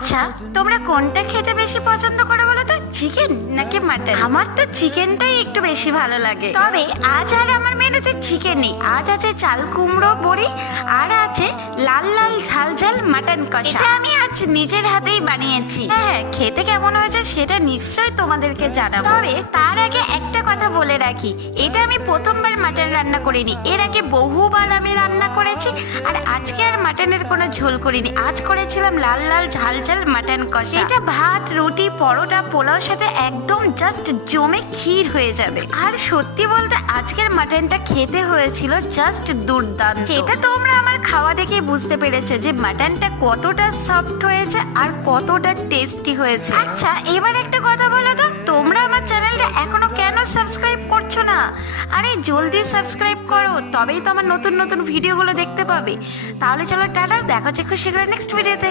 আচ্ছা, তোমরা কোনটা খেতে বেশি পছন্দ করো বলো তো, চিকেন নাকি মাটন? আমার তো চিকেনটাই একটু বেশি ভালো লাগে। তবে আজ আর আমার মেনুতে চিকেন নেই, আজ আছে চাল কুমড়ো বড়ি আর আছে লাল লাল ঝাল ঝাল মাটন কষা। এটা আমি আজ নিজের হাতেই বানিয়েছি। হ্যাঁ, খেতে কেমন হয়েছে সেটা নিশ্চয়ই তোমাদেরকে জানাবো। তবে তার আগে একটা কথা বলে রাখি, এটা আমি প্রথমবার মাটন রান্না করিনি, এর আগে বহুবার আমি রান্না করেছি। আর আজকে আর মাটনের কোনো ঝোল করিনি, আজ করেছিলাম লাল লাল ঝাল ঝাল মাটন কষা। এটা ভাত, রুটি, পরোটা, পোলাওর সাথে একদম জাস্ট জমে ক্ষীর হয়ে যাবে। আর সত্যি বলতে আজকের মাটনটা খেতে হয়েছিল জাস্ট দুর্দান্ত। এটা তোমরা আমার খাওয়া দেখে বুঝতে পেরেছো যে মাটনটা কতটা সফট হয়েছে আর কতটা টেস্টি হয়েছে। আচ্ছা, এবার একটা কথা বলো তো, তোমরা আমার চ্যানেলটা এখনো কেন সাবস্ক্রাইব করছো না? আরে জলদি সাবস্ক্রাইব করো, তবেই তো আমার নতুন নতুন ভিডিওগুলো দেখতে পাবে। তাহলে চলো টাটা, দেখা হচ্ছে খুব শীঘ্রই নেক্সট ভিডিওতে।